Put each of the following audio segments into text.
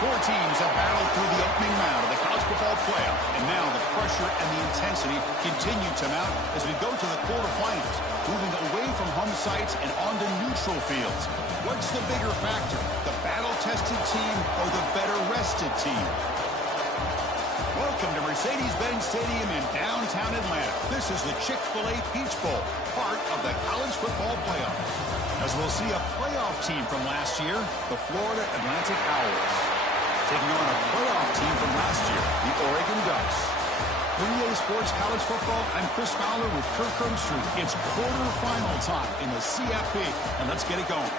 Four teams have battled through the opening round of the college football playoff, and now the pressure and the intensity continue to mount as we go to the quarterfinals, moving away from home sites and onto neutral fields. What's the bigger factor, the battle-tested team or the better-rested team? Welcome to Mercedes-Benz Stadium in downtown Atlanta. This is the Chick-fil-A Peach Bowl, part of the college football playoff. As we'll see a playoff team from last year, the Florida Atlantic Owls, taking on a playoff team from last year, the Oregon Ducks. For EA Sports College Football, I'm Chris Fowler with Kirk Herbstreit. It's quarterfinal time in the CFP, and let's get it going.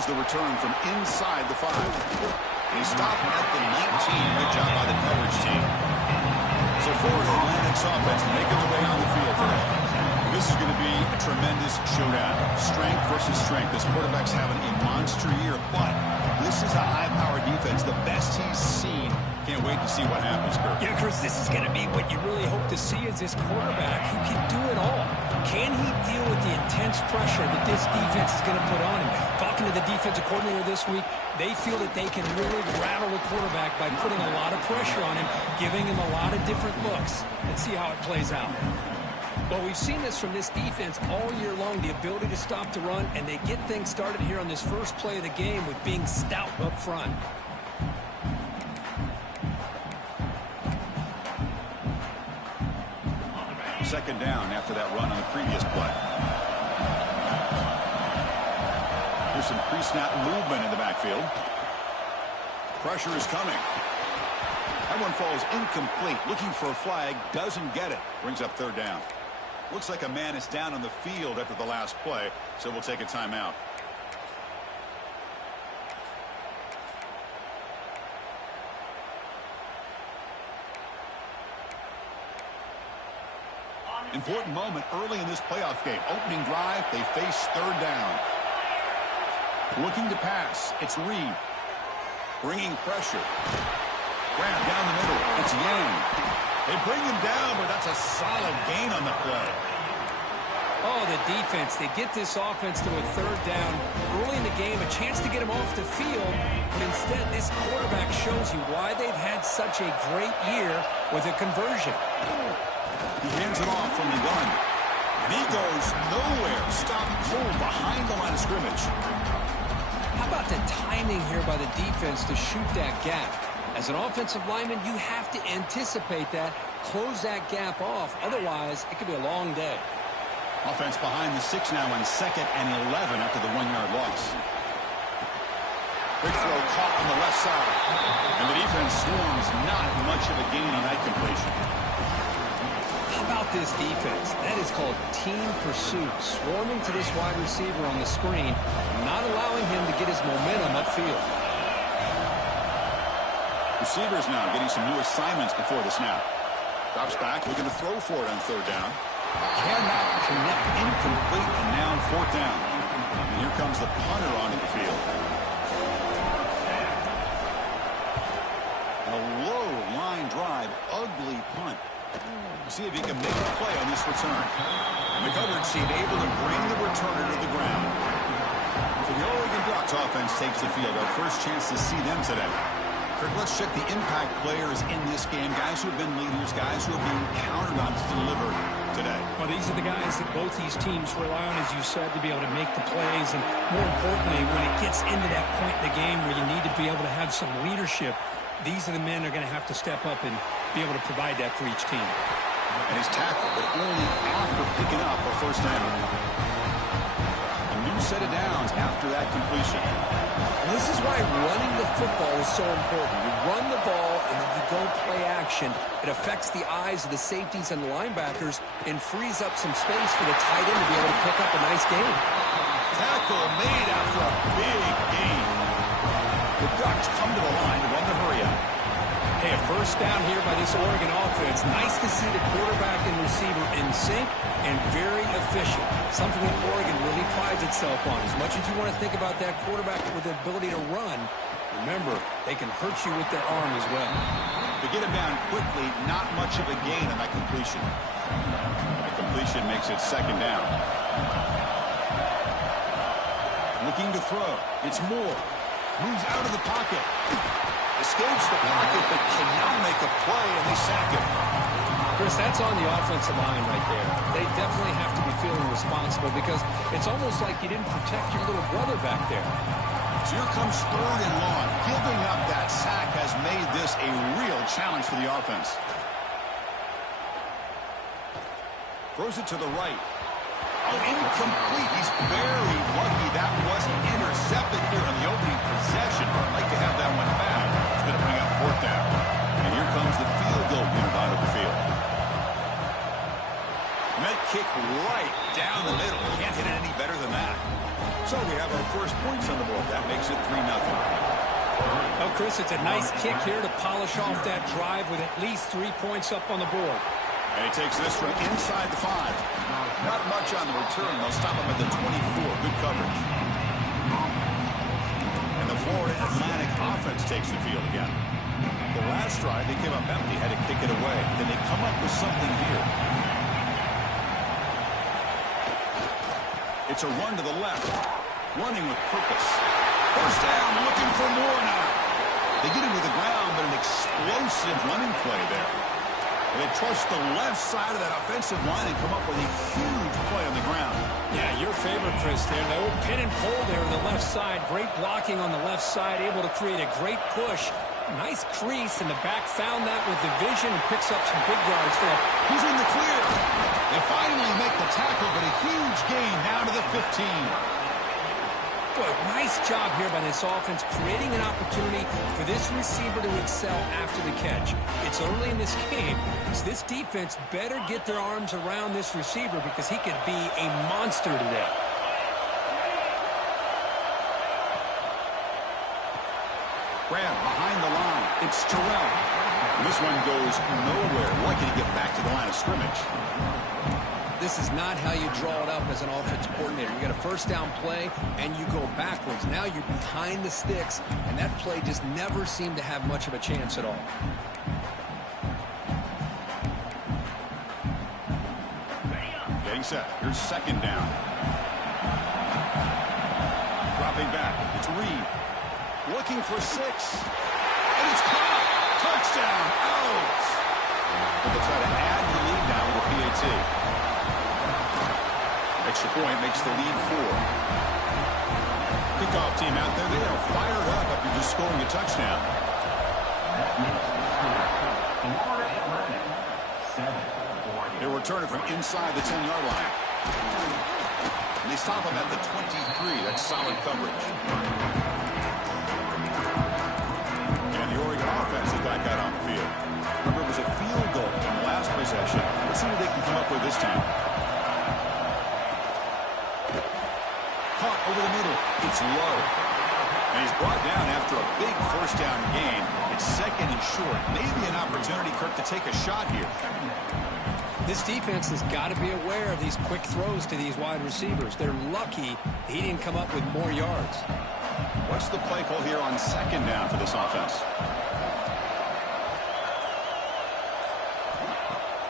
The return from inside the 5. He stopped at the 19. Good job by the coverage team. So Florida Atlantic's offense making their way on the field today. This is going to be a tremendous showdown. Strength versus strength. This quarterback's having a monster year, but this is a high-powered defense, the best he's seen. Can't wait to see what happens, Kirk. Yeah, Chris, this is going to be what you really hope to see is this quarterback who can do it all. Can he deal with the intense pressure that this defense is going to put on him? Talking to the defensive coordinator this week, they feel that they can really rattle the quarterback by putting a lot of pressure on him, giving him a lot of different looks. Let's see how it plays out. Well, we've seen this from this defense all year long, the ability to stop the run, and they get things started here on this first play of the game with being stout up front. Second down after that run on the previous play. There's some pre-snap movement in the backfield. Pressure is coming. That one falls incomplete. Looking for a flag. Doesn't get it. Brings up third down. Looks like a man is down on the field after the last play, so we'll take a timeout. Important moment early in this playoff game. Opening drive, they face third down. Looking to pass, it's Reed. Bringing pressure. Grab down the middle, it's Yang. They bring him down, but that's a solid gain on the play. Oh, the defense. They get this offense to a third down early in the game, a chance to get him off the field, but instead this quarterback shows you why they've had such a great year with a conversion. He hands it off from the gun. And he goes nowhere. Stopped cold behind the line of scrimmage. How about the timing here by the defense to shoot that gap? As an offensive lineman, you have to anticipate that, close that gap off. Otherwise, it could be a long day. Offense behind the 6 now on 2nd and 11 after the 1-yard loss. Big throw caught on the left side. And the defense storms not much of a gain on that completion. How about this defense? That is called team pursuit. Swarming to this wide receiver on the screen, not allowing him to get his momentum upfield. Receivers now getting some new assignments before the snap. Drops back, looking to throw for it on third down. Cannot connect, incomplete, and now fourth down. And here comes the punter onto the field. A low line drive, ugly punt. See if he can make a play on this return. And the coverage team able to bring the returner to the ground. So the Oregon Ducks offense takes the field. Our first chance to see them today. Kirk, let's check the impact players in this game. Guys who have been leaders, guys who have been counted on to deliver today. Well, these are the guys that both these teams rely on, as you said, to be able to make the plays. And more importantly, when it gets into that point in the game where you need to be able to have some leadership, these are the men that are going to have to step up and be able to provide that for each team. And he's tackled, but only after picking up a first down. A new set of downs after that completion. And this is why running the football is so important. You run the ball and then you don't play action. It affects the eyes of the safeties and the linebackers and frees up some space for the tight end to be able to pick up a nice gain. Tackle made after a big gain. The Ducks come to the line to run the hurry up. Hey, Hey, a first down here by this Oregon offense. Nice to see the quarterback and receiver in sync and very efficient. Something that Oregon really prides itself on. As much as you want to think about that quarterback with the ability to run, remember, they can hurt you with their arm as well. To get him down quickly, not much of a gain on that completion. That completion makes it second down. Looking to throw. It's Moore. Moves out of the pocket. Escapes the pocket, but cannot make a play, and they sack him. Chris, that's on the offensive line right there. They definitely have to be feeling responsible because it's almost like you didn't protect your little brother back there. So here comes third and long. Giving up that sack has made this a real challenge for the offense. Throws it to the right. Oh, incomplete. He's very lucky that wasn't intercepted here in the opening possession. I'd like to have that one back. It's going to bring up fourth down. And here comes the field goal unit onto the field. Met kick right down the middle. Can't hit it any better than that. So we have our first points on the board. That makes it 3-0. Oh, Chris, it's a nice kick here to polish off that drive with at least 3 points up on the board. And he takes this from inside the 5. Not much on the return. They'll stop him at the 24. Good coverage. And the Florida Atlantic offense takes the field again. The last drive, they came up empty, had to kick it away. Then they come up with something here. It's a run to the left. Running with purpose. First down, looking for more now. They get him to the ground, but an explosive running play there. They trust the left side of that offensive line and come up with a huge play on the ground. Yeah, your favorite, Chris, there. The old pin and pull there on the left side. Great blocking on the left side, able to create a great push. Nice crease, and the back found that with the vision and picks up some big yards for him. He's in the clear. They finally make the tackle, but a huge gain down to the 15. Boy, nice job here by this offense, creating an opportunity for this receiver to excel after the catch. It's early in this game, so this defense better get their arms around this receiver because he could be a monster today. Grab behind the line. It's Terrell. And this one goes nowhere. Lucky to get back to the line of scrimmage. This is not how you draw it up as an offensive coordinator. You got a first down play, and you go backwards. Now you're behind the sticks, and that play just never seemed to have much of a chance at all. Getting set. Here's second down. Dropping back. It's Reed. Looking for 6. And it's caught. Touchdown. Out. But they'll try to add the lead now with a PAT. Extra point makes the lead 4. Kickoff team out there. They are fired up after just scoring a touchdown. They'll return it from inside the 10-yard line. And they stop them at the 23. That's solid coverage. And the Oregon offense is back out on the field. Remember, it was a field goal in the last possession. Let's see what they can come up with this time. Caught over the middle. It's low. And he's brought down after a big first down gain. It's second and short. Maybe an opportunity, Kirk, to take a shot here. This defense has got to be aware of these quick throws to these wide receivers. They're lucky he didn't come up with more yards. What's the play call here on second down for this offense?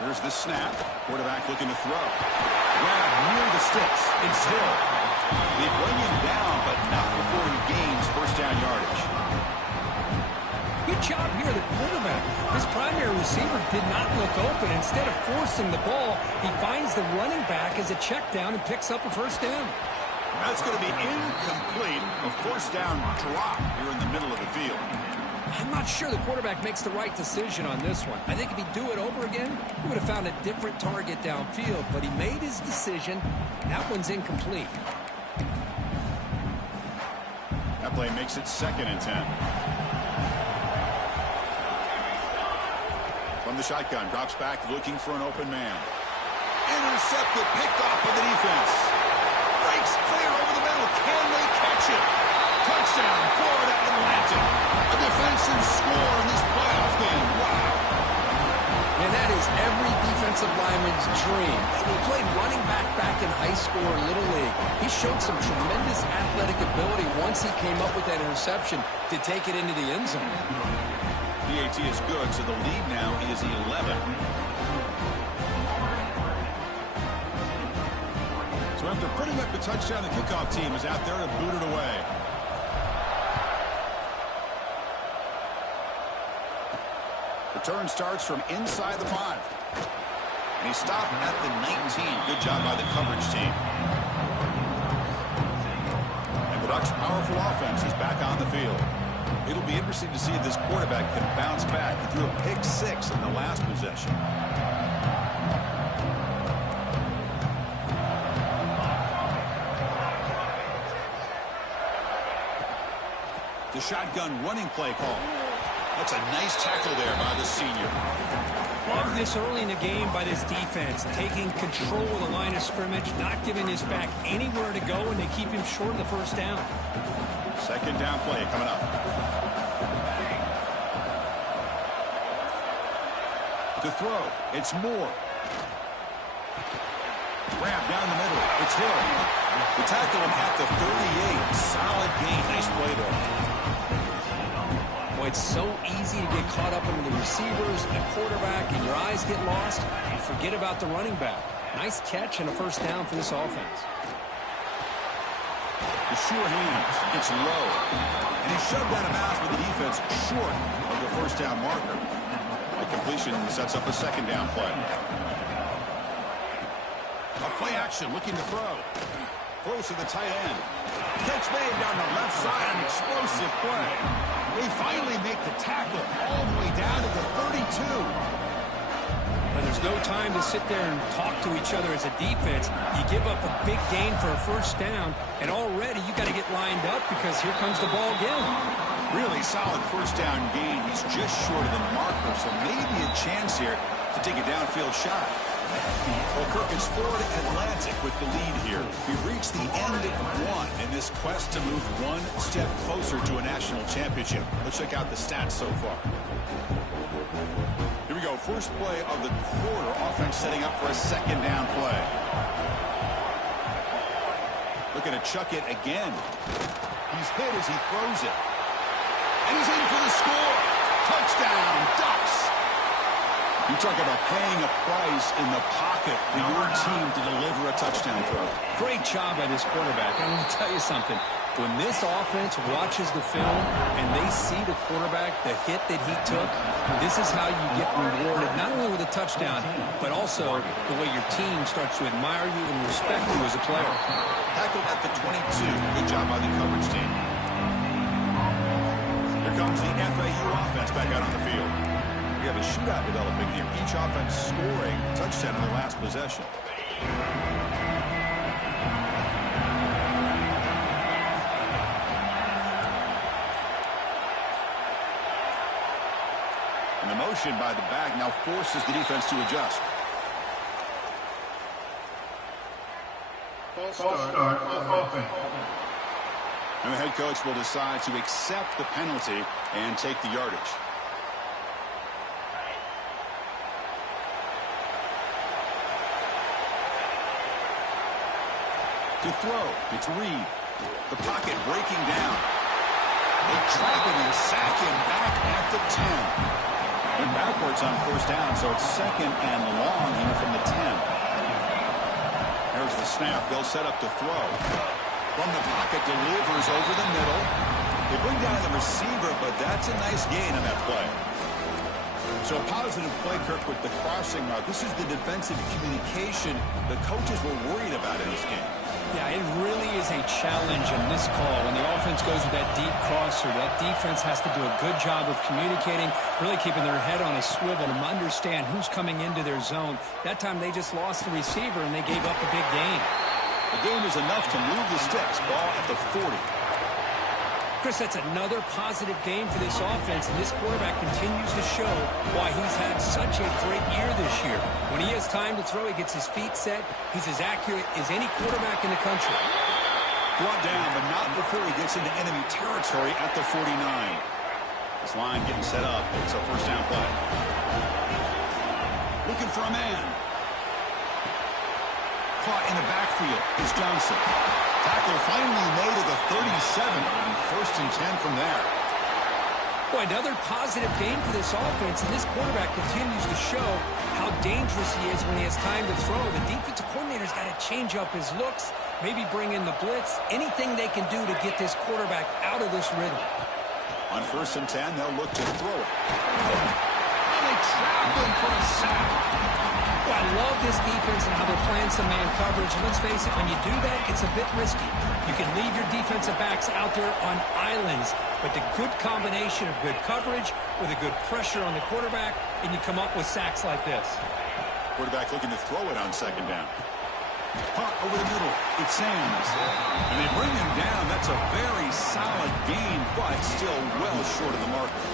Here's the snap. Quarterback looking to throw. Grab near the sticks. It's Hill. They bring him down, but not before he gains first down yardage. Good job here, the quarterback. His primary receiver did not look open. Instead of forcing the ball, he finds the running back as a check down and picks up a first down. That's going to be incomplete. A first down drop here in the middle of the field. I'm not sure the quarterback makes the right decision on this one. I think if he'd do it over again, he would have found a different target downfield, but he made his decision. That one's incomplete. That play makes it second and 10. From the shotgun, drops back, looking for an open man. Intercepted, picked off by the defense. Breaks clear over the middle. Can they catch it? Touchdown, Florida Atlantic. A defensive score in this playoff game. is every defensive lineman's dream. He played running back in high school or Little League. He showed some tremendous athletic ability once he came up with that interception to take it into the end zone. PAT is good, so the lead now is 11. So after putting up the touchdown, the kickoff team is out there to boot it away. Return starts from inside the 5. And he stopped at the 19. Good job by the coverage team. And the Ducks' powerful offense is back on the field. It'll be interesting to see if this quarterback can bounce back. He threw a pick 6 in the last possession. The shotgun running play call. That's a nice tackle there by the senior. Love this early in the game by this defense, taking control of the line of scrimmage, not giving his back anywhere to go, and they keep him short of the first down. Second down play coming up. To throw, it's Moore. Grab down the middle, it's Hill. The tackle him at the 38. Solid gain, nice play there. Boy, it's so easy to get caught up into the receivers and the quarterback, and your eyes get lost. You forget about the running back. Nice catch and a first down for this offense. The sure hands, it's low. And he shoved out of bounds with the defense short of the first down marker. The completion sets up a second down play. A play action, looking to throw. Close to the tight end. Catch made down the left side, an explosive play. They finally make the tackle all the way down to the 32. And there's no time to sit there and talk to each other as a defense. You give up a big gain for a first down, and already you got to get lined up because here comes the ball again. Really solid first down gain. He's just short of the marker, so maybe a chance here to take a downfield shot. Well, Kirk is Florida Atlantic with the lead here. We've reached the end of one in this quest to move one step closer to a national championship. Let's check out the stats so far. Here we go. First play of the quarter. Offense setting up for a second down play. Looking to chuck it again. He's hit as he throws it. And he's in for the score. Touchdown, Ducks. You talk about paying a price in the pocket for your team to deliver a touchdown throw. Great job by this quarterback. I'm going to tell you something. When this offense watches the film and they see the quarterback, the hit that he took, this is how you get rewarded, not only with a touchdown, but also the way your team starts to admire you and respect you as a player. Tackled at the 22. Good job by the coverage team. Here comes the FAU offense back out on the field. We have a shootout developing here. Each offense scoring a touchdown in the last possession. And the motion by the back now forces the defense to adjust. False start offense. And the head coach will decide to accept the penalty and take the yardage. To throw, it's Reed. The pocket breaking down. They trap him and sack him back at the 10. Went backwards on first down, so it's second and long here from the 10. There's the snap. They'll set up to throw. From the pocket, delivers over the middle. They bring down the receiver, but that's a nice gain on that play. So a positive play, Kirk, with the crossing route. This is the defensive communication the coaches were worried about in this game. Yeah, it really is a challenge in this call. When the offense goes with that deep crosser, that defense has to do a good job of communicating, really keeping their head on a swivel to understand who's coming into their zone. That time they just lost the receiver and they gave up a big gain. The game is enough to move the sticks. Ball at the 40. Chris, that's another positive game for this offense, and this quarterback continues to show why he's had such a great year this year. When he has time to throw, he gets his feet set. He's as accurate as any quarterback in the country. Brought down, but not before he gets into enemy territory at the 49. This line getting set up. It's a first down play. Looking for a man. Caught in the backfield is Johnson. Tackle finally made at the 37. And 1st and 10 from there. Boy, another positive game for this offense, and this quarterback continues to show how dangerous he is when he has time to throw. The defensive coordinator's got to change up his looks, maybe bring in the blitz, anything they can do to get this quarterback out of this rhythm. On 1st and 10, they'll look to throw it. And they trap him for a sack. Well, I love this defense and how they're playing some man coverage. And let's face it, when you do that, it's a bit risky. You can leave your defensive backs out there on islands, but the good combination of good coverage with a good pressure on the quarterback, and you come up with sacks like this. Quarterback looking to throw it on 2nd down. Punt over the middle. It's Sands. And they bring him down. That's a very solid gain, but still well short of the marker.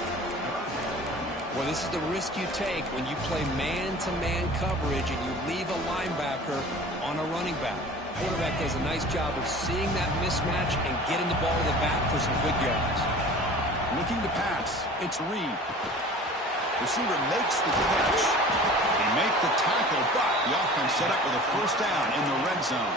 Well, this is the risk you take when you play man-to-man coverage and you leave a linebacker on a running back. Quarterback does a nice job of seeing that mismatch and getting the ball to the back for some good yards. Looking to pass. It's Reed. Receiver makes the catch. They make the tackle, but the offense set up with a 1st down in the red zone.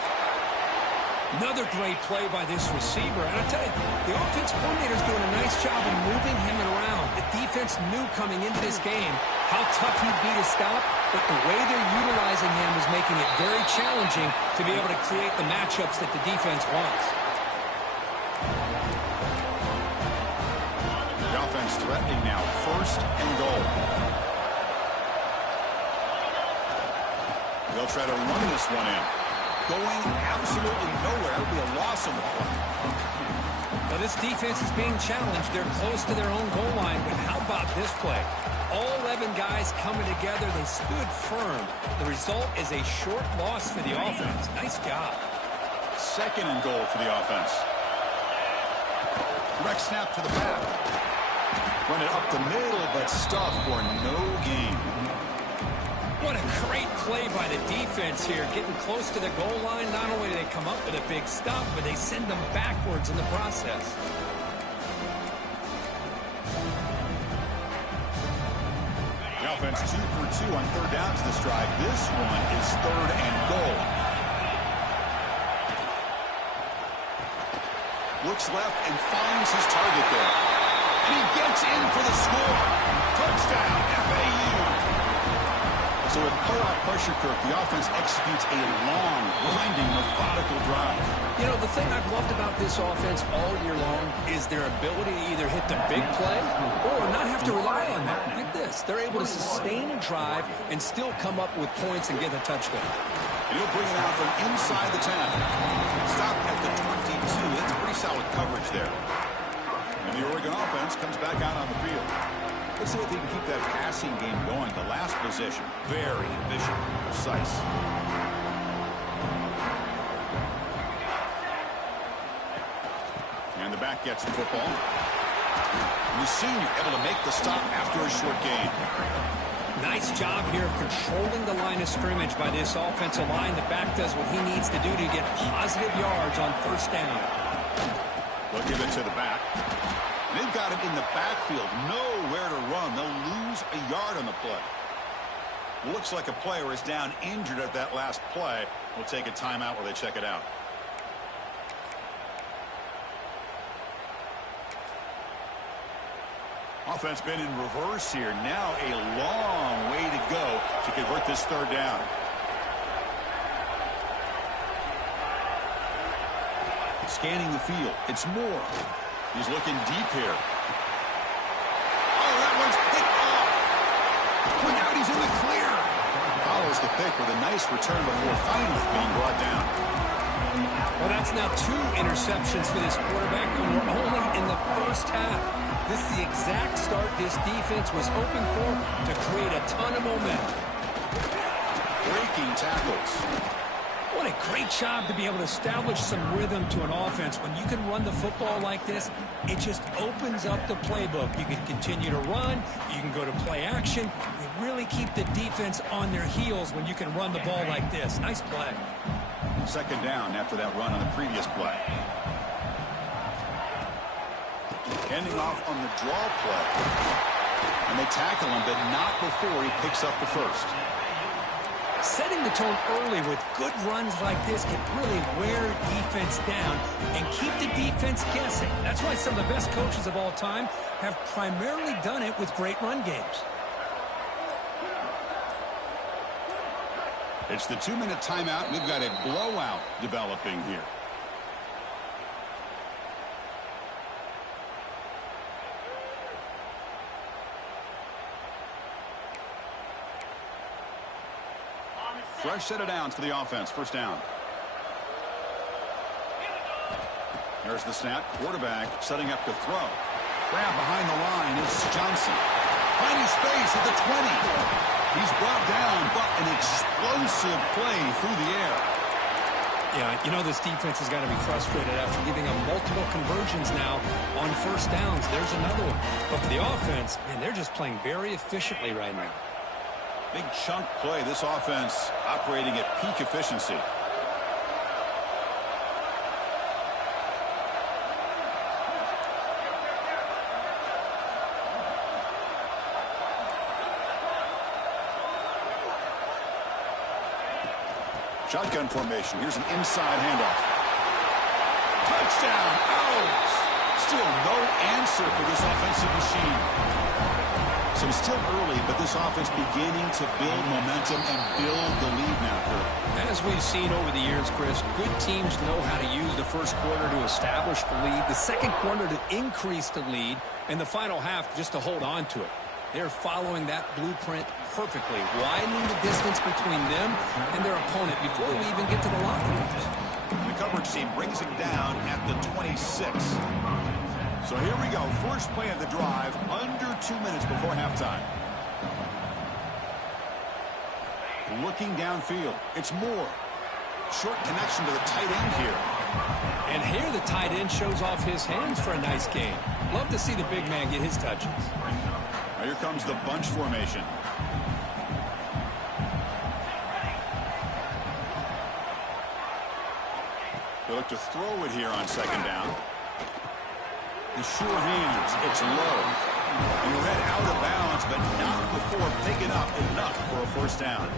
Another great play by this receiver. And I tell you, the offense coordinator's doing a nice job of moving him around. The defense knew coming into this game how tough he'd be to stop, but the way they're utilizing him is making it very challenging to be able to create the matchups that the defense wants. The offense threatening now, 1st and goal. They'll try to run this one in. Going absolutely nowhere. It'll be a loss on the play. Well, this defense is being challenged. They're close to their own goal line, but how about this play? All 11 guys coming together. They stood firm. The result is a short loss for the offense. Nice job. 2nd and goal for the offense. Direct snap to the back. Run it up the middle, but stuff for no gain. What a great play by the defense here, getting close to the goal line. Not only do they come up with a big stop, but they send them backwards in the process. The offense 2 for 2 on 3rd down to this drive. This one is 3rd and goal. Looks left and finds his target there. And he gets in for the score. Touchdown, FAU. So with pull-out pressure, Kirk, the offense executes a long, grinding, methodical drive. You know, the thing I've loved about this offense all year long is their ability to either hit the big play or not have to rely on that. Like this, they're able to sustain a drive and still come up with points and get a touchdown. And he'll bring it out from inside the 10. Stop at the 22. That's pretty solid coverage there. And the Oregon offense comes back out on the field. Let's see if they can keep that passing game going. The last possession, very efficient, precise. And the back gets the football. And the senior able to make the stop after a short gain. Nice job here of controlling the line of scrimmage by this offensive line. The back does what he needs to do to get positive yards on 1st down. They'll give it to the back. They've got it in the backfield. Nowhere to run. They'll lose a yard on the play. Looks like a player is down injured at that last play. We'll take a timeout while they check it out. Offense been in reverse here. Now a long way to go to convert this 3rd down. Scanning the field. It's Moore. He's looking deep here. Oh, that one's picked off. Look out, he's in the clear. Follows the pick with a nice return before finally being brought down. Well, that's now 2 interceptions for this quarterback, and we're only in the 1st half. This is the exact start this defense was hoping for to create a ton of momentum. Breaking tackles. What a great job to be able to establish some rhythm to an offense. When you can run the football like this, it just opens up the playbook. You can continue to run. You can go to play action. You really keep the defense on their heels when you can run the ball like this. Nice play. 2nd down after that run on the previous play. Ending off on the draw play. And they tackle him, but not before he picks up the 1st. Setting the tone early with good runs like this can really wear defense down and keep the defense guessing. That's why some of the best coaches of all time have primarily done it with great run games. It's the 2-minute timeout. We've got a blowout developing here. Fresh set of downs for the offense. First down. There's the snap. Quarterback setting up to throw. Grab behind the line. It's Johnson. Finding space at the 20. He's brought down, but an explosive play through the air. Yeah, you know this defense has got to be frustrated after giving them multiple conversions now on first downs. There's another one. But for the offense, man, they're just playing very efficiently right now. Big chunk play. This offense operating at peak efficiency. Shotgun formation. Here's an inside handoff. Touchdown. Out. Still no answer for this offensive machine. So it's still early, but this offense beginning to build momentum and build the lead now, Kurt. As we've seen over the years, Chris, good teams know how to use the first quarter to establish the lead, the second quarter to increase the lead, and the final half just to hold on to it. They're following that blueprint perfectly, widening the distance between them and their opponent before we even get to the locker rooms. The coverage team brings him down at the 26. So here we go. First play of the drive, under 2 minutes before halftime. Looking downfield. It's Moore. Short connection to the tight end here. And here the tight end shows off his hands for a nice gain. Love to see the big man get his touches. Now here comes the bunch formation. They look to throw it here on second down. The sure hands, it's low. And read out of bounds, but not before picking up enough for a first down.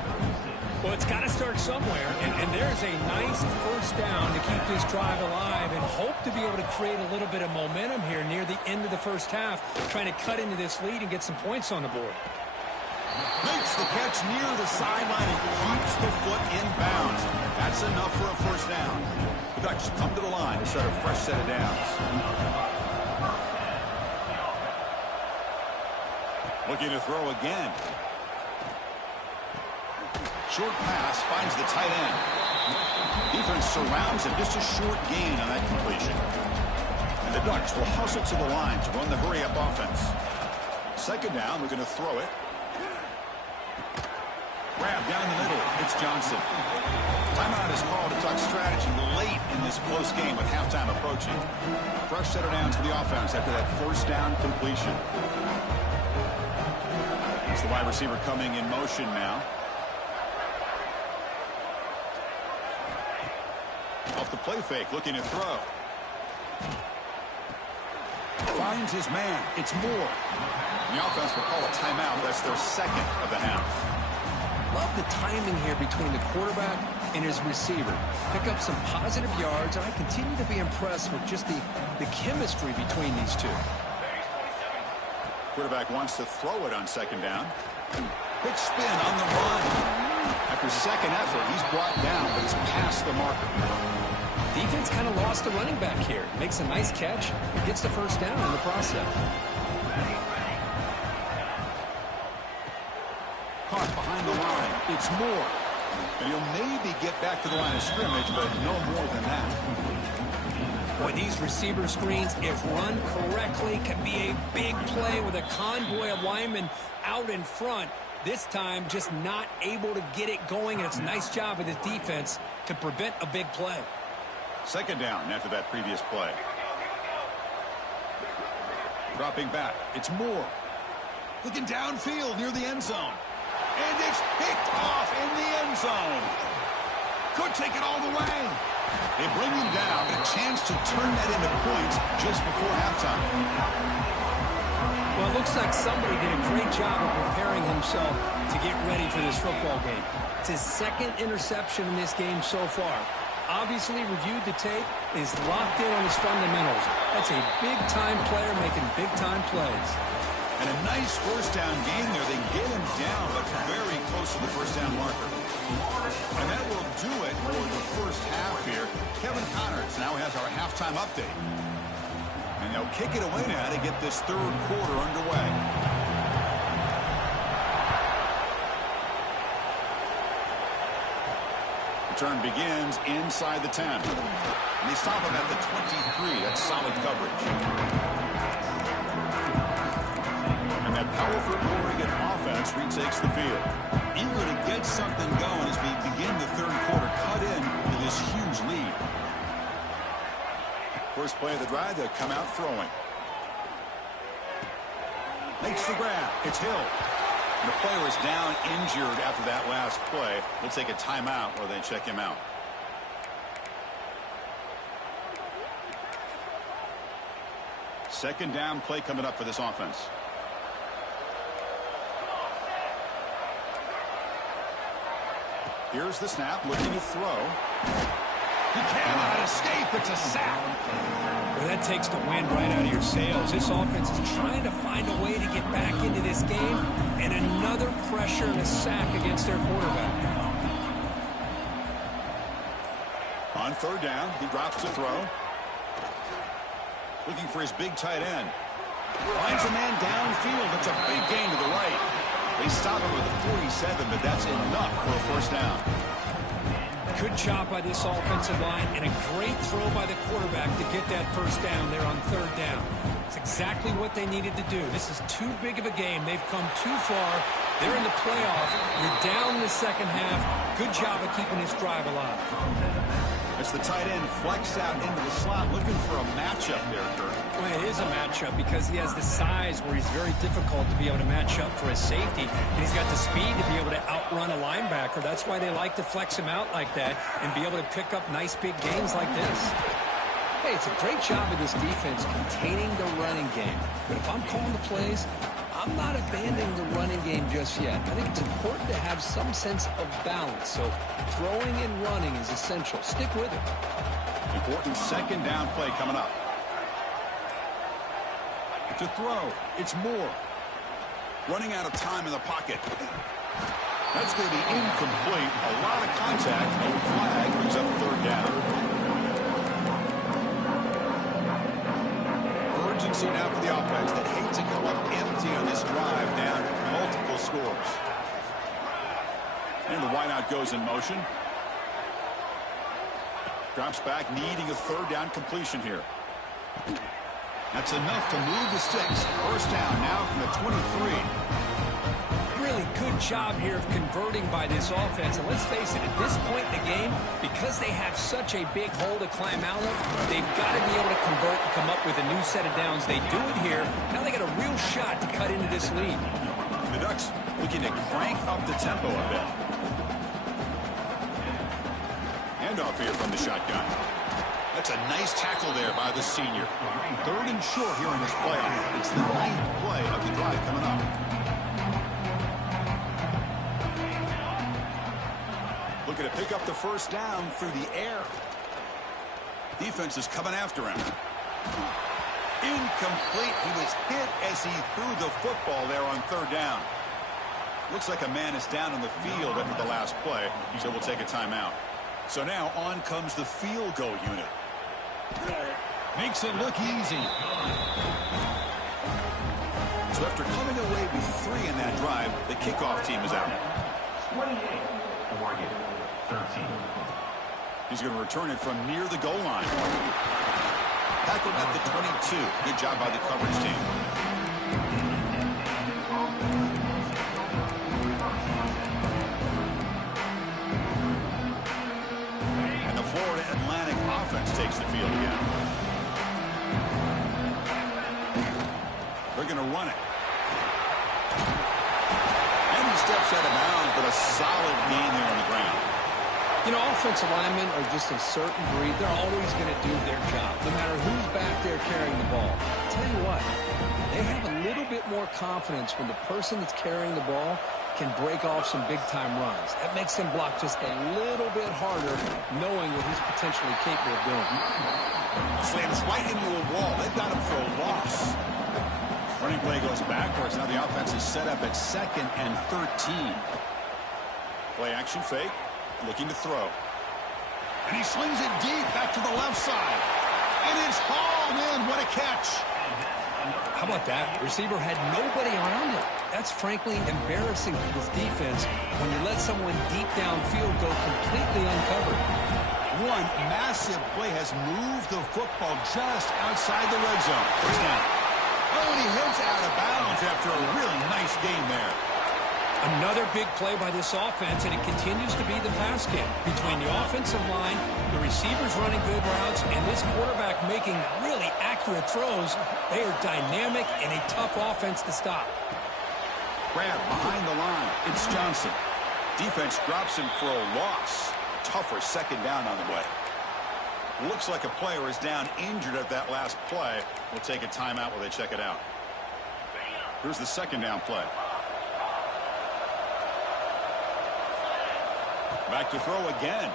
Well, it's got to start somewhere, and there's a nice first down to keep this drive alive and hope to be able to create a little bit of momentum here near the end of the first half, trying to cut into this lead and get some points on the board. Makes the catch near the sideline and keeps the foot in bounds. That's enough for a first down. The Ducks come to the line to start a fresh set of downs. Looking to throw again. Short pass finds the tight end. Defense surrounds him. Just a short gain on that completion. And the Ducks will hustle to the line to run the hurry-up offense. Second down, we're going to throw it. Grab down the middle. It's Johnson. Timeout is called to talk strategy late in this close game with halftime approaching. Fresh set of downs for the offense after that first down completion. It's the wide receiver coming in motion now. Off the play fake, looking to throw. Finds his man. It's Moore. The offense will call a timeout. That's their second of the half. Love the timing here between the quarterback and his receiver. Pick up some positive yards, and I continue to be impressed with just the chemistry between these two. Quarterback wants to throw it on second down. Quick spin on the run. After second effort, he's brought down, but he's past the marker. Defense kind of lost the running back here. Makes a nice catch, gets the first down in the process. Caught behind the line. It's Moore. And he'll maybe get back to the line of scrimmage, but no more than that. Boy, these receiver screens, if run correctly, can be a big play with a convoy of linemen out in front. This time, just not able to get it going, and it's a nice job of the defense to prevent a big play. Second down after that previous play. Dropping back. It's Moore. Looking downfield near the end zone. And it's picked off in the end zone. Could take it all the way. They bring him down, a chance to turn that into points just before halftime. Well, it looks like somebody did a great job of preparing himself to get ready for this football game. It's his second interception in this game so far. Obviously reviewed the tape, is locked in on his fundamentals. That's a big-time player making big-time plays. And a nice first down game there. They get him down, but very close to the first down marker. And that will do it for the first half here. Kevin Connors now has our halftime update. And they'll kick it away now to get this third quarter underway. Return begins inside the 10. And they stop him at the 23. That's solid coverage. And that powerful Oregon offense retakes the field. Eager to get something going as we begin the third quarter. Cut in to this huge lead. First play of the drive, they'll come out throwing. Makes the grab. It's Hill. And the player is down injured after that last play. We'll take a timeout while they check him out. Second down play coming up for this offense. Here's the snap, looking to throw. He cannot escape. It's a sack. Well, that takes the wind right out of your sails. This offense is trying to find a way to get back into this game, and another pressure and a sack against their quarterback. On third down, he drops to throw. Looking for his big tight end. Finds a man downfield. It's a big gain to the right. They stop him with a 47, but that's enough for a first down. Good job by this offensive line, and a great throw by the quarterback to get that first down there on third down. It's exactly what they needed to do. This is too big of a game. They've come too far. They're in the playoff. You're down in the second half. Good job of keeping this drive alive. As the tight end flexed out into the slot, looking for a matchup there, Kurt. Well, it is a matchup because he has the size where he's very difficult to be able to match up for his safety. And he's got the speed to be able to outrun a linebacker. That's why they like to flex him out like that and be able to pick up nice big gains like this. Hey, it's a great job of this defense containing the running game. But if I'm calling the plays, I'm not abandoning the running game just yet. I think it's important to have some sense of balance. So throwing and running is essential. Stick with it. Important second down play coming up. To throw, it's Moore. Running out of time in the pocket. That's going to be incomplete. A lot of contact. No flag brings up third down. Urgency now for the offense that hates to come up empty on this drive, down multiple scores. And the wideout goes in motion. Drops back, needing a third down completion here. That's enough to move the sticks. First down now from the 23. Really good job here of converting by this offense. And let's face it, at this point in the game, because they have such a big hole to climb out of, they've got to be able to convert and come up with a new set of downs. They do it here. Now they got a real shot to cut into this lead. The Ducks looking to crank up the tempo a bit. Handoff here from the shotgun. That's a nice tackle there by the senior. Third and short here in this play. It's the 9th play of the drive coming up. Looking to pick up the first down through the air. Defense is coming after him. Incomplete. He was hit as he threw the football there on third down. Looks like a man is down on the field after the last play, so we'll take a timeout. So now on comes the field goal unit. Makes it look easy. So after coming away with 3 in that drive, the kickoff team is out. 28, Oregon, 13. He's going to return it from near the goal line. Tackled at the 22. Good job by the coverage team. And the Florida Atlantic offense takes the field again. They're going to run it. And he steps out of bounds, but a solid gain there on the ground. You know, offensive linemen are just a certain breed. They're always going to do their job, no matter who's back there carrying the ball. tell you what, they have a little bit more confidence when the person that's carrying the ball can break off some big-time runs. That makes him block just a little bit harder, knowing what he's potentially capable of doing. Slams right into a wall. They've got him for a loss. Running play goes backwards. Now the offense is set up at 2nd and 13. Play action fake. Looking to throw. And he slings it deep back to the left side. And it's hauled in. What a catch. How about that? The receiver had nobody around him. That's frankly embarrassing for this defense when you let someone deep downfield go completely uncovered. One massive play has moved the football just outside the red zone. First down. Oh, and he heads out of bounds after a really nice game there. Another big play by this offense, and it continues to be the pass game. Between the offensive line, the receivers running good routes, and this quarterback making really accurate throws, they are dynamic and a tough offense to stop. Grab behind the line. It's Johnson. Defense drops him for a loss. Tougher second down on the way. Looks like a player is down injured at that last play. We'll take a timeout while they check it out. Here's the second down play. Back to throw again.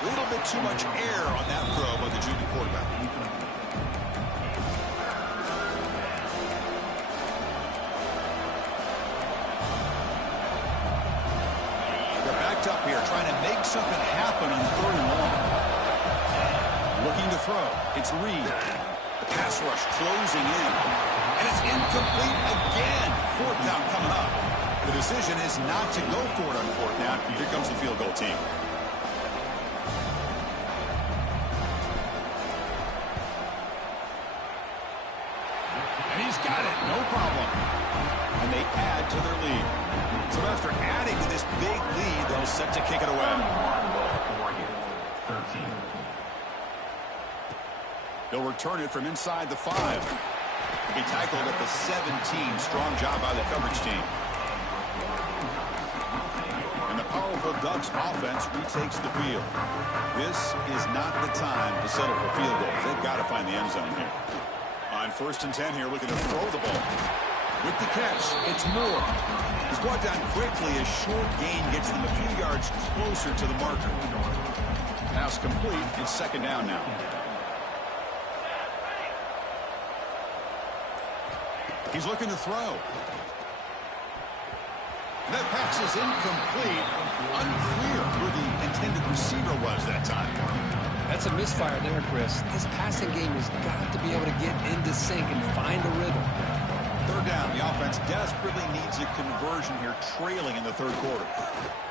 A little bit too much air on that throw by the junior quarterback. They're backed up here, trying to make something happen on 3rd and long. Looking to throw. It's Reed. The pass rush closing in. And it's incomplete again. 4th down coming up. The decision is not to go for it on 4th down. Here comes the field goal team. And he's got it. No problem. And they add to their lead. So after adding to this big lead, they're set to kick it away. Oregon, 13. They'll return it from inside the 5. He'll be tackled at the 17. Strong job by the coverage team. Powerful Ducks offense retakes the field. This is not the time to settle for field goals. They've got to find the end zone here. On 1st and 10 here, looking to throw the ball. With the catch, it's Moore. He's brought down quickly. A short gain gets them a few yards closer to the marker. Pass complete. It's 2nd down now. He's looking to throw. That pass is incomplete. Unclear who the intended receiver was that time. That's a misfire there, Chris. This passing game has got to be able to get into sync and find a rhythm. 3rd down. The offense desperately needs a conversion here, trailing in the 3rd quarter.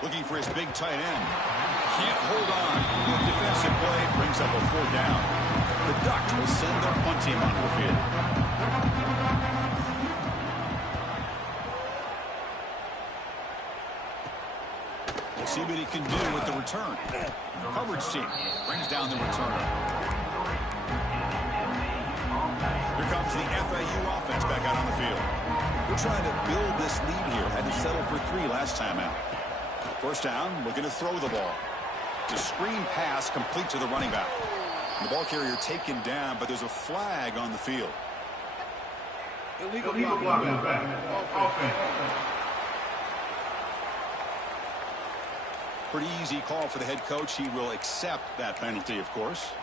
Looking for his big tight end. Can't hold on. Good defensive play brings up a 4th down. The Ducks will send their punt team onto the field. See what he can do with the return. Coverage team brings down the return. Here comes the FAU offense back out on the field. We're trying to build this lead here. Had to settle for 3 last time out. 1st down, looking to throw the ball. It's a screen pass complete to the running back. The ball carrier taken down, but there's a flag on the field. Illegal blocking back. Offense. Pretty easy call for the head coach. He will accept that penalty, of course.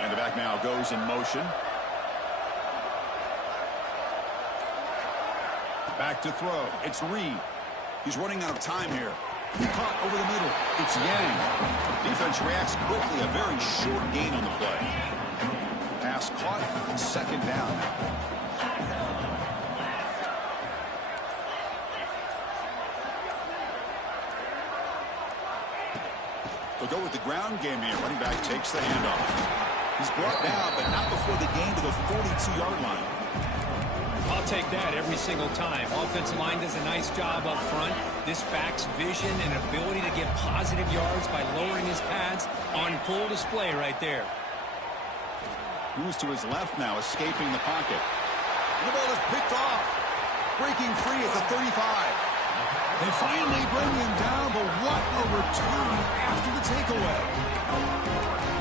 And the back now goes in motion. Back to throw. It's Reed. He's running out of time here. Caught over the middle. It's Yang. Defense reacts quickly. A very short gain on the play. Pass caught. 2nd down. They'll go with the ground game here. Running back takes the handoff. He's brought down, but not before the gain to the 42-yard line. I'll take that every single time. Offensive line does a nice job up front. This back's vision and ability to get positive yards by lowering his pads on full display right there. Moves to his left now, escaping the pocket. And the ball is picked off. breaking free at the 35. They finally bring him down, but what a return after the takeaway.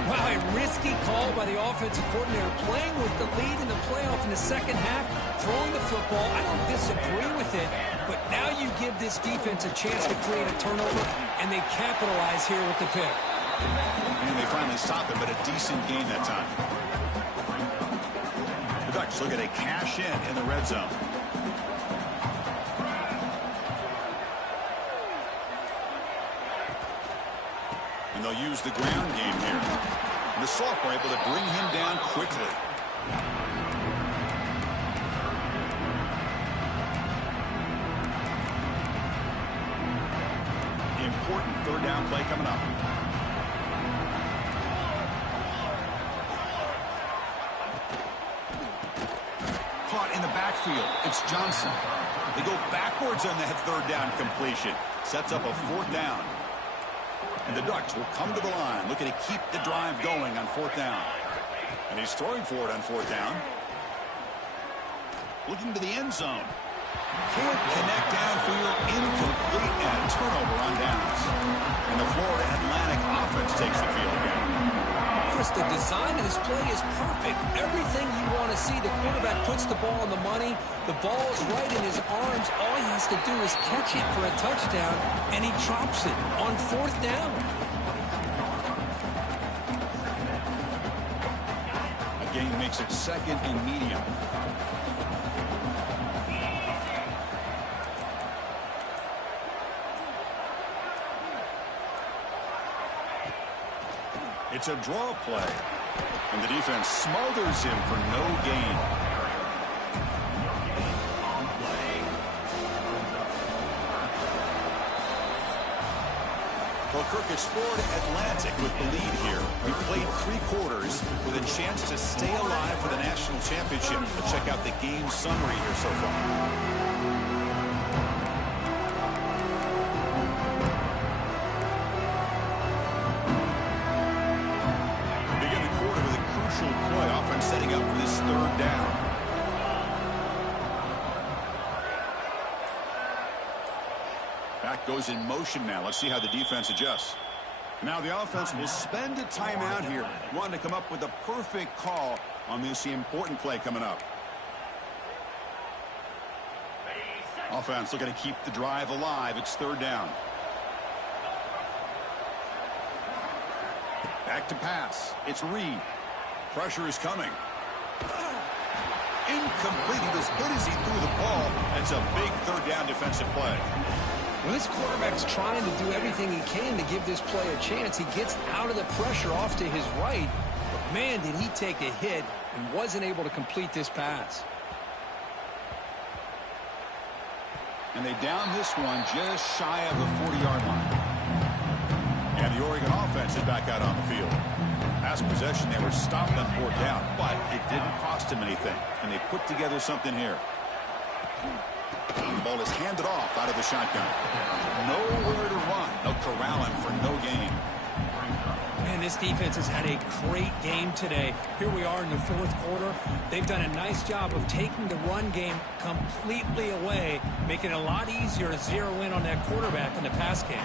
Wow, a risky call by the offensive coordinator, playing with the lead in the playoff in the second half, throwing the football. I don't disagree with it, but now you give this defense a chance to create a turnover, and they capitalize here with the pick. And they finally stop it, but a decent game that time. The Ducks look at a cash in the red zone. And they'll use the ground game here. And the Salk were able to bring him down quickly. Important third down play coming up. Caught in the backfield. It's Johnson. They go backwards on that third down completion. Sets up a fourth down. And the Ducks will come to the line, looking to keep the drive going on fourth down. And he's throwing for it on fourth down. Looking to the end zone. Can't connect downfield, incomplete, and a turnover on downs. And the Florida Atlantic offense takes the field again. Chris, the design of this play is perfect. Everything you want to see. The quarterback puts the ball on the money. The ball is right in his arms. All he has to do is catch it for a touchdown, and he chops it on fourth down. A gain makes it second and medium. It's a draw play. And the defense smothers him for no gain. Well, Kirk, it's Florida Atlantic with the lead here. We played 3 quarters with a chance to stay alive for the national championship. Let's check out the game summary here so far. Setting up for this third down. Back goes in motion now. Let's see how the defense adjusts. Now the offense will spend a timeout here, wanting to come up with a perfect call on this important play coming up. Offense looking to keep the drive alive. It's third down. Back to pass. It's Reed. Pressure is coming. Incomplete. He was hit as he threw the ball. It's a big third down defensive play. Well, this quarterback's trying to do everything he can to give this play a chance. He gets out of the pressure off to his right. But man, did he take a hit and wasn't able to complete this pass. And they down this one just shy of the 40-yard line. And the Oregon offense is back out on the field. Last possession, they were stopped on fourth down, but it didn't cost him anything. And they put together something here. The ball is handed off out of the shotgun. Nowhere to run. They'll corral him for no gain. Man, this defense has had a great game today. Here we are in the fourth quarter. They've done a nice job of taking the run game completely away, making it a lot easier to zero in on that quarterback in the pass game.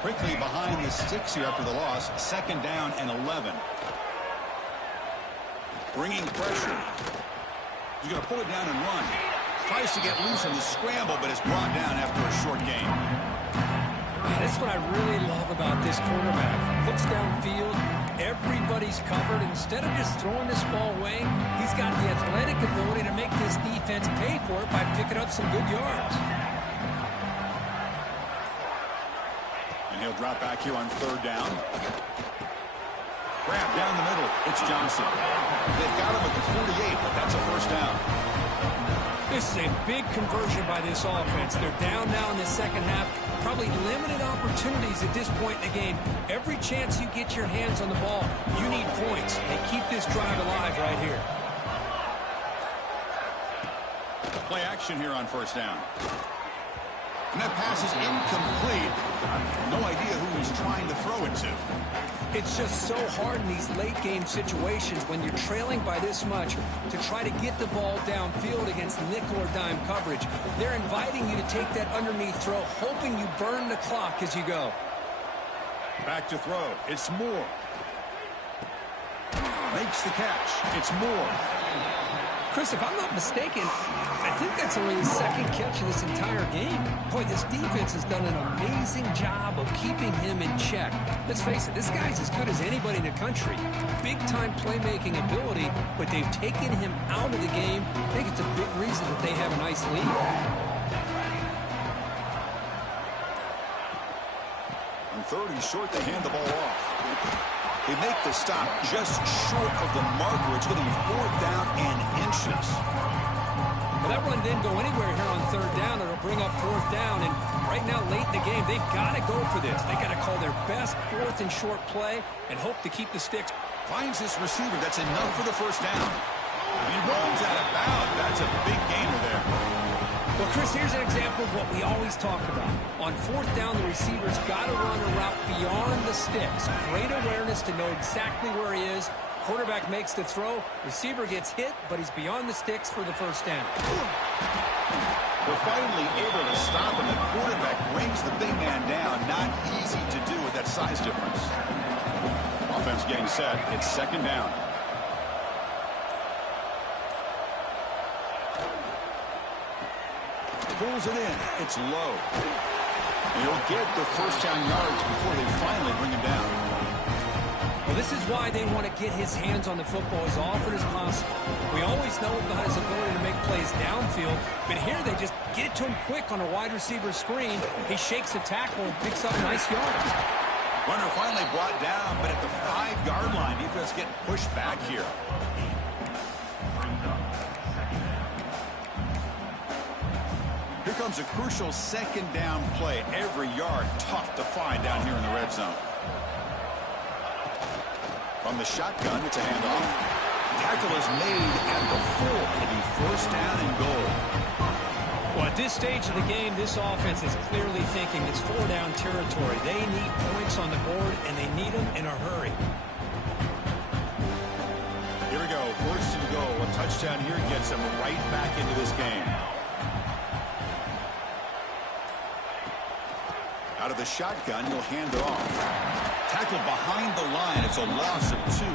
Quickly behind the sticks here after the loss. Second down and 11. Bringing pressure. He's going to pull it down and run. Tries to get loose in the scramble, but it's brought down after a short gain. That's what I really love about this quarterback. Looks downfield. Everybody's covered. Instead of just throwing this ball away, he's got the athletic ability to make this defense pay for it by picking up some good yards. He'll drop back here on third down. Grab down the middle. It's Johnson. They've got him at the 48, but that's a first down. This is a big conversion by this offense. They're down now in the second half. Probably limited opportunities at this point in the game. Every chance you get your hands on the ball, you need points. They keep this drive alive right here. Play action here on first down. And that pass is incomplete. No idea who he's trying to throw it to. It's just so hard in these late-game situations when you're trailing by this much to try to get the ball downfield against nickel or dime coverage. They're inviting you to take that underneath throw, hoping you burn the clock as you go. Back to throw. It's Moore. Makes the catch. It's Moore. Chris, if I'm not mistaken, I think that's only his second catch of this entire game. Boy, this defense has done an amazing job of keeping him in check. Let's face it, this guy's as good as anybody in the country. Big-time playmaking ability, but they've taken him out of the game. I think it's a big reason that they have a nice lead. On third, he's short to hand the ball off. They make the stop just short of the marker. It's going to be 4th down and inches. Well, that run didn't go anywhere here on 3rd down. It'll bring up 4th down. And right now, late in the game, they've got to go for this. They got to call their best 4th and short play and hope to keep the sticks. Finds this receiver. That's enough for the 1st down. He runs out of bounds. That's a big gainer there. Well, Chris, here's an example of what we always talk about. On 4th down, the receiver's got to run a route beyond the sticks. Great awareness to know exactly where he is. Quarterback makes the throw. Receiver gets hit, but he's beyond the sticks for the 1st down. They're finally able to stop him. The quarterback brings the big man down. Not easy to do with that size difference. Offense getting set. It's 2nd down. Pulls it in. It's low. And he'll get the 1st down yards before they finally bring him down. Well, this is why they want to get his hands on the football as often as possible. We always know about his ability to make plays downfield, but here they just get it to him quick on a wide receiver screen. He shakes the tackle and picks up nice yards. Runner finally brought down, but at the 5-yard line, defense getting pushed back here. Here comes a crucial 2nd down play. Every yard tough to find down here in the red zone. From the shotgun, it's a handoff. Tackle is made at the 4. It'll be 1st down and goal. Well, at this stage of the game, this offense is clearly thinking it's 4-down territory. They need points on the board, and they need them in a hurry. Here we go. 1st and goal. A touchdown here gets them right back into this game. Out of the shotgun, he'll hand it off. Tackle behind the line. It's a loss of 2.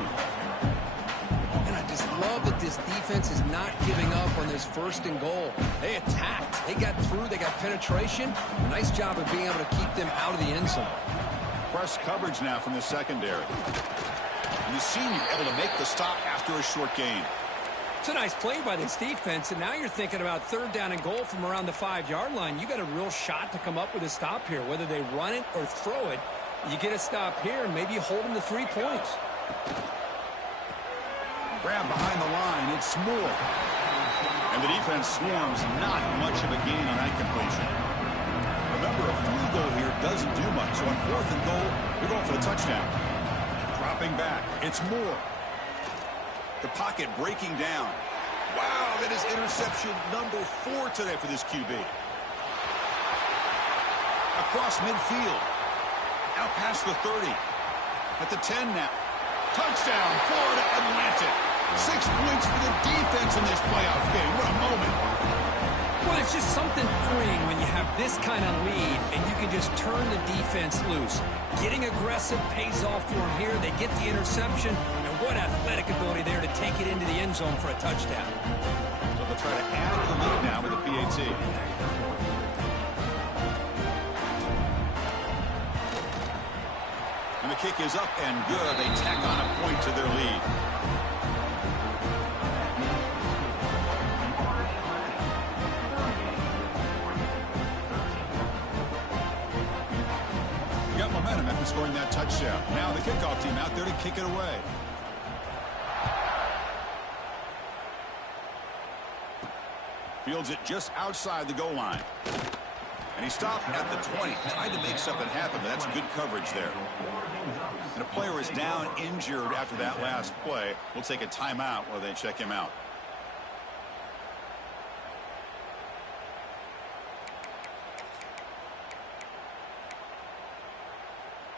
And I just love that this defense is not giving up on this 1st and goal. They attacked. They got through. They got penetration. Nice job of being able to keep them out of the end zone. Press coverage now from the secondary. And the senior able to make the stop after a short gain. It's a nice play by this defense, and now you're thinking about 3rd down and goal from around the 5-yard line. You got a real shot to come up with a stop here. Whether they run it or throw it, you get a stop here, and maybe you hold them to 3 points. Grab behind the line. It's Moore. And the defense swarms. Not much of a gain on that completion. Remember, a field goal here doesn't do much. So on 4th and goal, we're going for the touchdown. Dropping back. It's Moore. The pocket breaking down. Wow, that is interception number 4 today for this QB. Across midfield. Out past the 30. At the 10 now. Touchdown, Florida Atlantic. 6 points for the defense in this playoff game. What a moment. Well, it's just something freeing when you have this kind of lead and you can just turn the defense loose. Getting aggressive pays off for them here. They get the interception, and what athletic ability there to take it into the end zone for a touchdown. So they'll try to add to the lead now with a PAT. And the kick is up and good. They tack on a point to their lead. Got momentum after scoring that touchdown. Now the kickoff team out there to kick it away. Fields it just outside the goal line. And he stopped at the 20. Tried to make something happen, but that's good coverage there. And a player is down injured after that last play. We'll take a timeout while they check him out.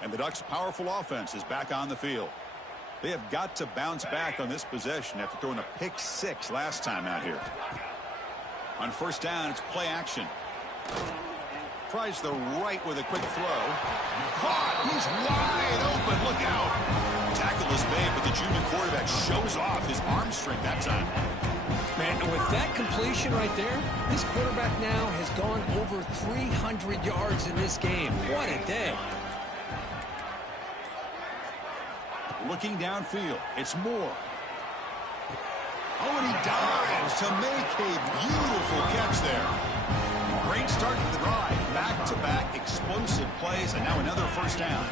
And the Ducks' powerful offense is back on the field. They have got to bounce back on this possession after throwing a pick 6 last time out here. On first down, it's play action. Tries the right with a quick throw. Caught. He's wide open. Look out. Tackle is made, but the junior quarterback shows off his arm strength that time. Man, and with that completion right there, this quarterback now has gone over 300 yards in this game. What a day. Looking downfield, it's Moore. Oh, and he dives to make a beautiful catch there. Great start to the drive. Back-to-back explosive plays, and now another first down.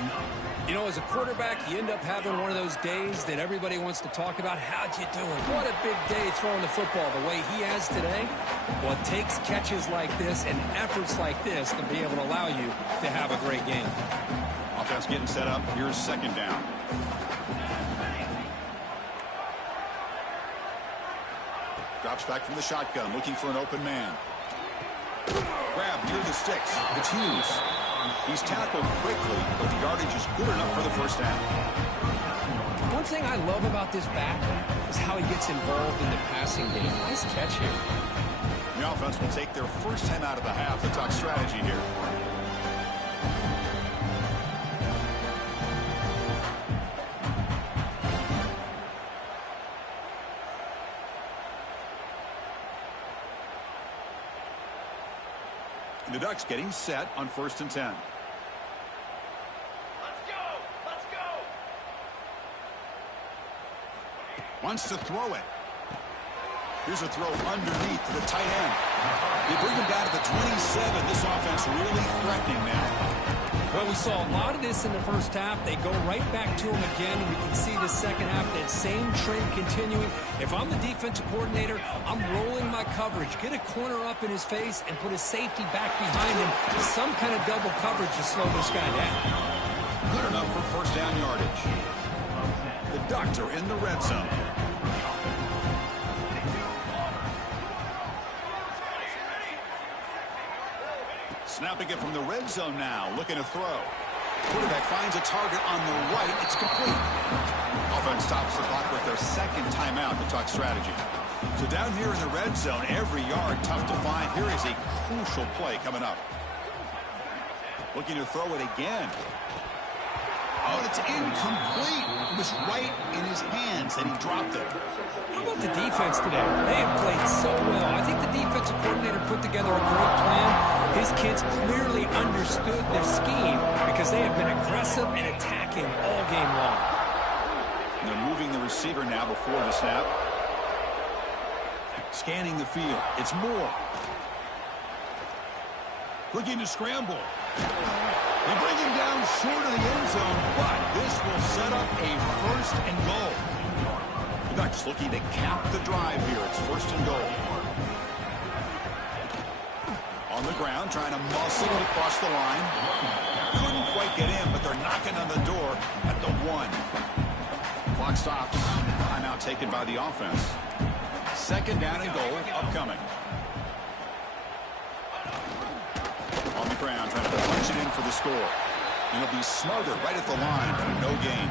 You know, as a quarterback, you end up having one of those days that everybody wants to talk about. How'd you do it? What a big day throwing the football the way he has today. Well, it takes catches like this and efforts like this to be able to allow you to have a great game. Offense getting set up. Here's second down. Drops back from the shotgun, looking for an open man. Grab near the sticks. It's Hughes. He's tackled quickly, but the yardage is good enough for the first down. One thing I love about this back is how he gets involved in the passing game. Nice catch here. The offense will take their first time out of the half to talk strategy here. The Ducks getting set on 1st and 10. Let's go! Let's go! Wants to throw it. Here's a throw underneath to the tight end. They bring him down to the 27. This offense really threatening now. Well, we saw a lot of this in the first half. They go right back to him again. We can see the second half, that same trend continuing. If I'm the defensive coordinator, I'm rolling my coverage. Get a corner up in his face and put a safety back behind him. Some kind of double coverage to slow this guy down. Good enough for first down yardage. The Ducks are in the red zone. Snapping it from the red zone now, looking to throw. Quarterback finds a target on the right. It's complete. Offense stops the clock with their second timeout to talk strategy. So down here in the red zone, every yard tough to find. Here is a crucial play coming up. Looking to throw it again. Oh, it's incomplete. It was right in his hands, and he dropped it. How about the defense today? They have played so well. I think the defensive coordinator put together a great plan. His kids clearly understood their scheme because they have been aggressive and attacking all game long. And they're moving the receiver now before the snap. Scanning the field. It's Moore. Looking to scramble. They bring him down short of the end zone, but this will set up a 1st and goal. The Ducks looking to cap the drive here. It's 1st and goal. On the ground, trying to muscle it across the line. Couldn't quite get in, but they're knocking on the door at the 1. Clock stops. Timeout taken by the offense. 2nd down and goal upcoming. On the ground, trying to punch it in for the score. And it'll be smothered right at the line for no gain.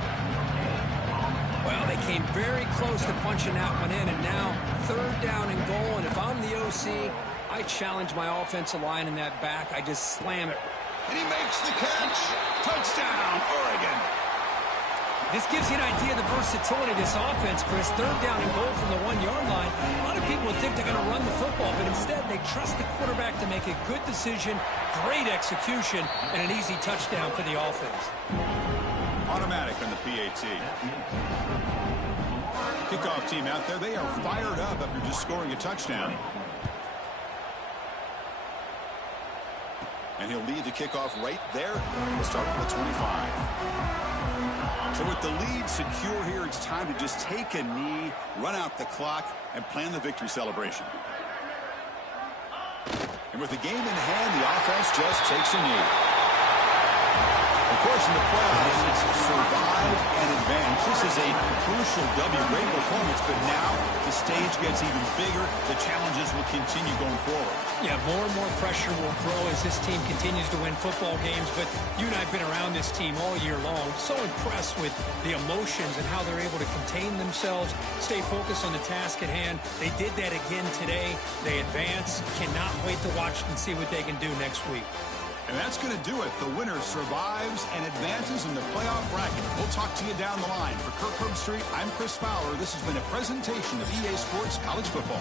Well, they came very close to punching that one in, and now 3rd down and goal. And if I'm the OC, I challenge my offensive line in that back. I just slam it. And he makes the catch. Touchdown, Oregon. This gives you an idea of the versatility of this offense, Chris. 3rd down and goal from the 1-yard line. A lot of people would think they're going to run the football, but instead they trust the quarterback to make a good decision, great execution, and an easy touchdown for the offense. Automatic on the PAT. Kickoff team out there, they are fired up after just scoring a touchdown. And he'll lead the kickoff right there. We'll start with the 25. So with the lead secure here, it's time to just take a knee, run out the clock, and plan the victory celebration. And with the game in hand, the offense just takes a knee. The course, in the playoffs, it's survive and advance. This is a crucial W. Great performance, but now the stage gets even bigger. The challenges will continue going forward. Yeah, more and more pressure will grow as this team continues to win football games, but you and I have been around this team all year long. So impressed with the emotions and how they're able to contain themselves, stay focused on the task at hand. They did that again today. They advance. Cannot wait to watch and see what they can do next week. And that's going to do it. The winner survives and advances in the playoff bracket. We'll talk to you down the line. For Kirk Herbstreit, I'm Chris Fowler. This has been a presentation of EA Sports College Football.